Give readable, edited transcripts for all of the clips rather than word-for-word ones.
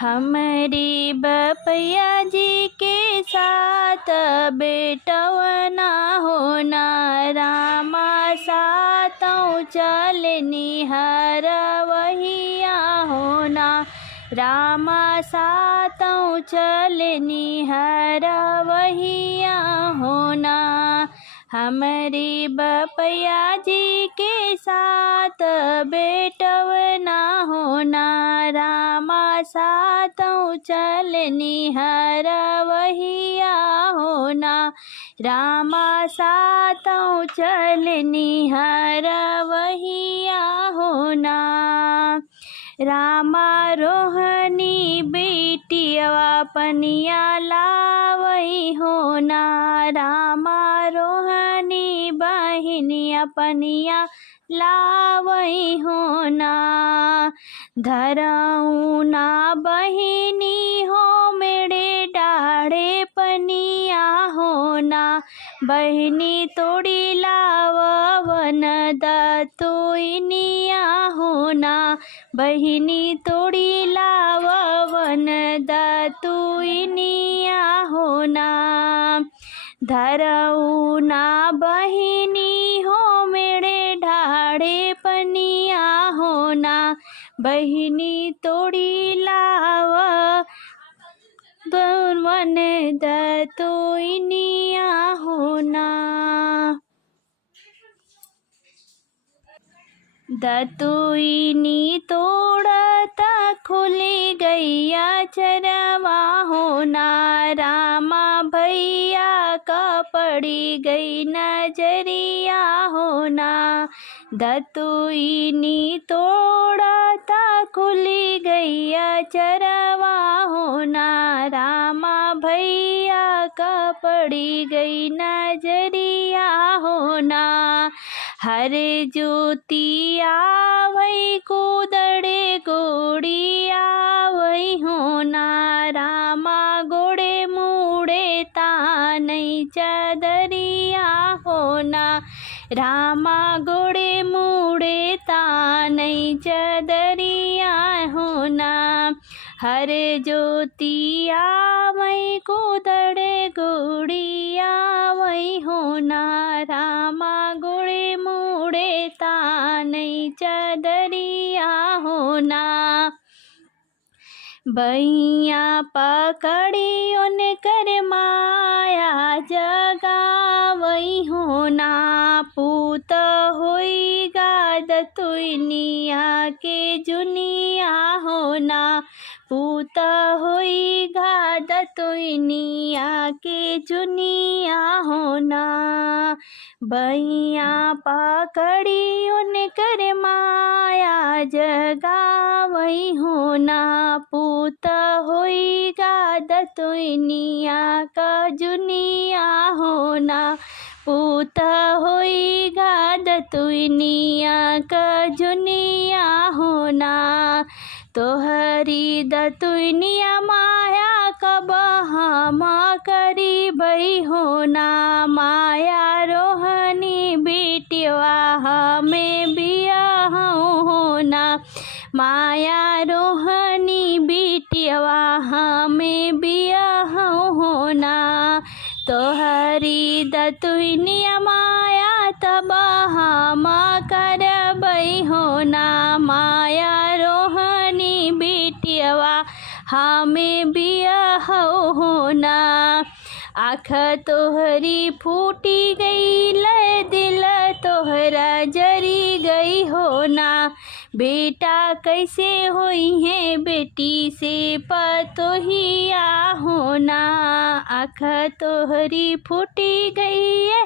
हमारी बपैया जी के साथ बेटवना होना, रामा सातों चलनी हर वहिया होना, रामा सातों चलनी हर वहिया होना। हमारी बपैया जी के साथ बेटवना होना, रामा सातों चलनी हर वहिया होना, रामा सातों चलनी हर वहिया होना। रामा रोहनी बेटिया पनिया लावई होना, रामा रोहनी बहिनिया पनिया लावई होना। धरऊ ना बहिनी हो मेरे डाढ़े पनिया होना, बहिनी तोड़ी लावन दतुइनिया होना, बहिनी तोड़ी लावन दतुइनिया होना। धरऊ ना बहिनी हो मेरे ढाढ़े पनिया होना, बहिनी तोड़ी लावन दतुइनिया होना। दतुइनी तोड़ता खुली गैया चरवा होना, रामा भैया का पड़ी गई नजरिया होना। दतुइनी तोड़ता खुली गैया चरवा होना, रामा भैया का पड़ी गई नजरिया होना। हर ज्योति आवई कूदड़े गोड़ी आवई होना, रामा गोड़े मुड़े तानई चदरिया होना, रामा गोड़े मुड़े तानई चदरिया होना। हर ज्योति आवई कूदड़े गोड़ी आवई होना, रामा गोड़े मुड़े तानई चदरिया होना। बैया पकड़ी उनकर माया जगावई होना, पूत होई गाद तुइनिया के जुनिया होना, पूत होई गाद तुइनिया के जुनिया होना। बैया पकड़ी उनकर माया जगावई होना, पूत होई गाद तुइनिया का जुनिया होना, पूत होई गाद तुइनिया का जुनिया होना। तोहरी दतुइनिया माया कब हम करी बई होना, माया रोहनी बेटिया हमें बियाह होना, माया रोहनी बेटिया हमें बियाह होना। तोहरी दतुइनिया माया तब हम करबई होना, माया रोहनी बेटिया हमें बियाह होना। आँख तोहरी फूटी गई ले दिल तोहरा जरी गई होना, बेटा कैसे होई है बेटी से पतोहिया होना। आँख तोहरी फूटी गई है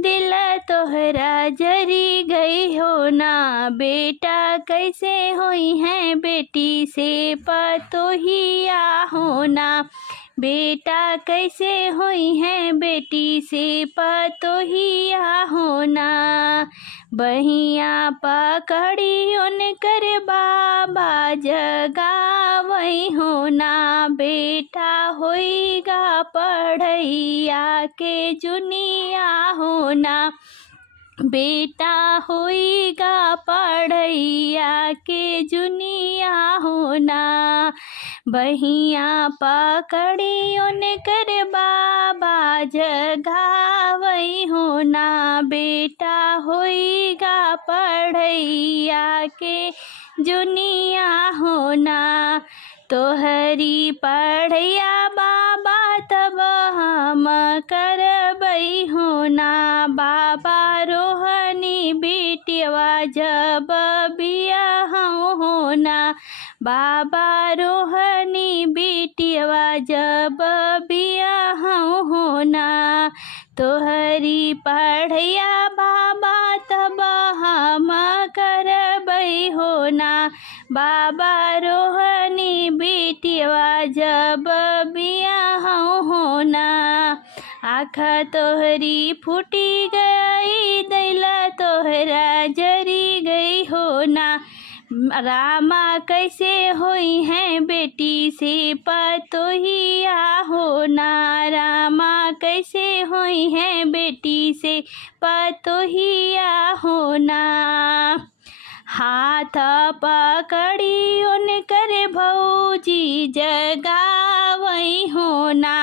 दिल तोहरा जरी गई होना, बेटा कैसे होई है बेटी से पतोहिया होना, बेटा कैसे हुई है बेटी से पतोहिया होना। बहिया पकड़ी उनकर बाबा जगावई होना, बेटा होईगा पढ़ैया के जुनिया होना, बेटा होईगा पढ़ैया के जुनिया होना। बहिया पकड़ी उनकर बाबा जगावई हो ना। बेटा होइगा पढ़ैया के जुनिया हो ना। तोहरी पढ़ैया बाबा तब हम करबई हो ना। बाबा रोहनी बिटिया जब बियाहऊ हो ना। बाबा रोहनी बिटिया जब बियाहऊ हो ना। तोहरी पढ़ैया बाबा तब हम करबई हो ना। बाबा रोहनी बिटिया जब बियाहऊ हो ना। आँख तोहरी फूटी गई दैला तोहरा जरी गई हो ना। रामा कैसे होई है बेटी से पतोहिया हो ना। रामा कैसे होई है बेटी से पतोहिया हो ना। हाथ पकड़ी उनकर भौजी जगावई हो ना।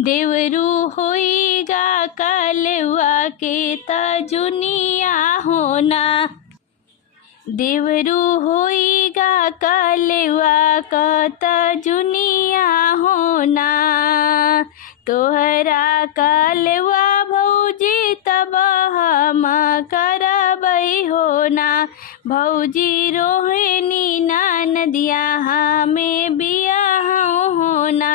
देवरू होइगा कलवा के तजुनिया हो ना। देवरू होइगा कलवा का तजुनिया हो ना। तोहरा कलवा भौजी तब हम करबई हो ना। भौजी रोहिणी नदिया हमें बियाहऊ हो ना।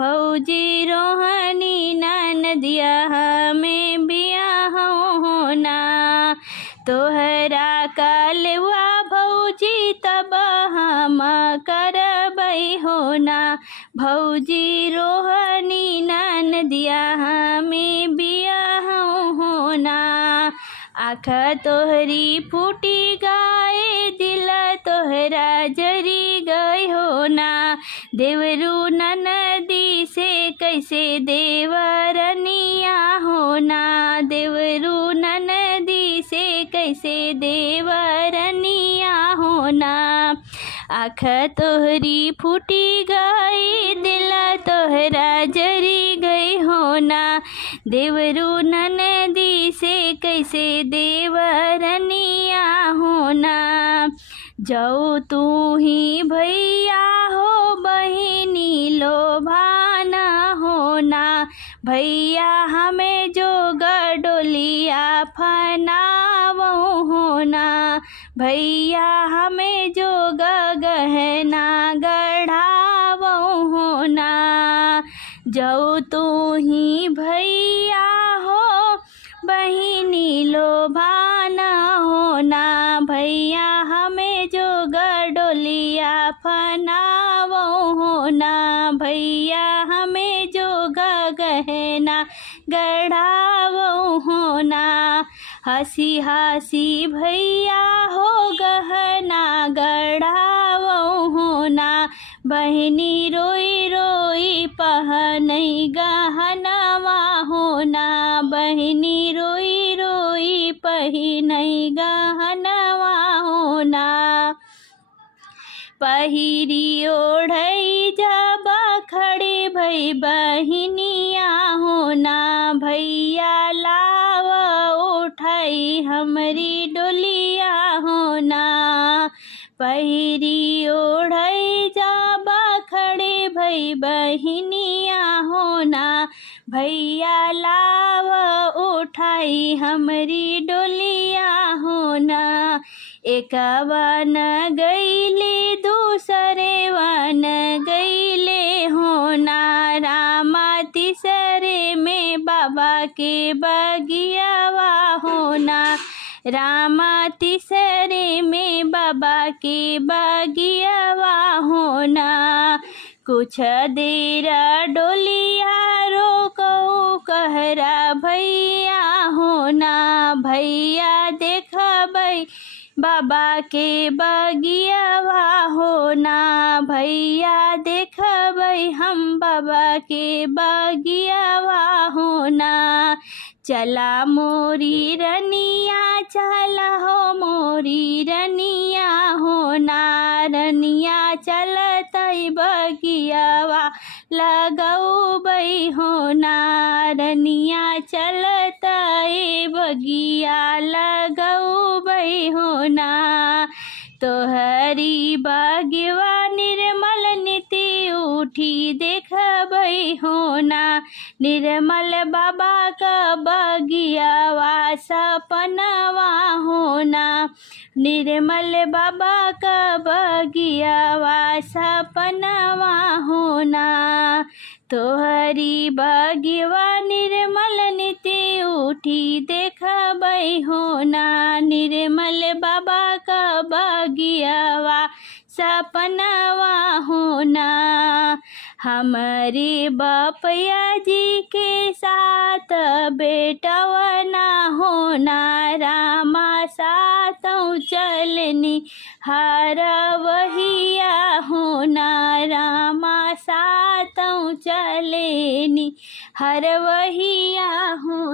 भौजी रोहिणी नदिया हमें बियाहऊ हो ना। तोहरा कलवा भौजी तब हम करबई हो ना। भौजी रोहनी नदिया हमें बियाहऊ हो ना। आँख तोहरी फूटी गाए दिल तोहरा जरी गई हो ना। देवरू ननदी से कैसे देवरनिया हो ना। देवरू ननदी से कैसे देवरनिया हो ना। आँख तोहरी फूटी गई दिल तोहरा जरी गई हो ना। देवरू ननदी से कैसे देवरनिया हो ना। जाओ तू ही भैया हो बहिनी लोभाना हो ना। भैया हमें जो गडोलिया फनावो हो ना। भैया हमें जो गहना गढ़ावो हो ना। जाओ तू ही भैया हो बहिनी लोभाना हो ना। भैया हमें जो गडोलिया फनावो हो ना। भैया हमें जो गहना गढ़ावो हो ना। हंसी हंसी भैया हो गहना गढ़ावो हो ना। बहिनी रोई रोई पहनई गहनवा हो ना। बहिनी रोई रोई पहिनई गहनवा हो ना। पहिरी ओढ़ई जब खड़ी भई बहिनिया हो ना। भैया लाव उठाई हमरी डोलिया हो ना। पहिरी ओढ़ई जब खड़ी भई बहिनिया हो ना। भैया लाव उठाई हमरी डोलिया हो ना। एक वन गईले दूसरे वन गईले हो ना। रामा तीसरे में बाबा के बगियावा हो ना। रामा तीसरे में बाबा के बगियावा हो ना। कुछ देर डोलिया रोको कहरा भैया हो ना। भैया देखबई बाबा के बगियावा हो ना। भैया देखबई हम बाबा के बगियावा हो ना। चला मोरी रनिया चला हो मोरी रनिया हो ना। रनिया चलतई बगिया बगियावा लगौबै हो नारनिया चलता ए बगिया लगौबै हो ना। तोहरी बगिवा निर्मल नीति उठी देखबै हो ना। निर्मल बाबा का बगियावा सपनवा हो ना। निर्मल बाबा का बगियावा सपनवा हो ना। तोहरी बगिवा निर्मल नीति उठी देखबै हो ना। निर्मल बाबा का बगियावा सपनवा हो ना। हमारे बपया जी के साथ बेटवा ना होना। रामा सातों चलनी हर वहिया होना। रामा सातों चलेनी हर वहिया होना।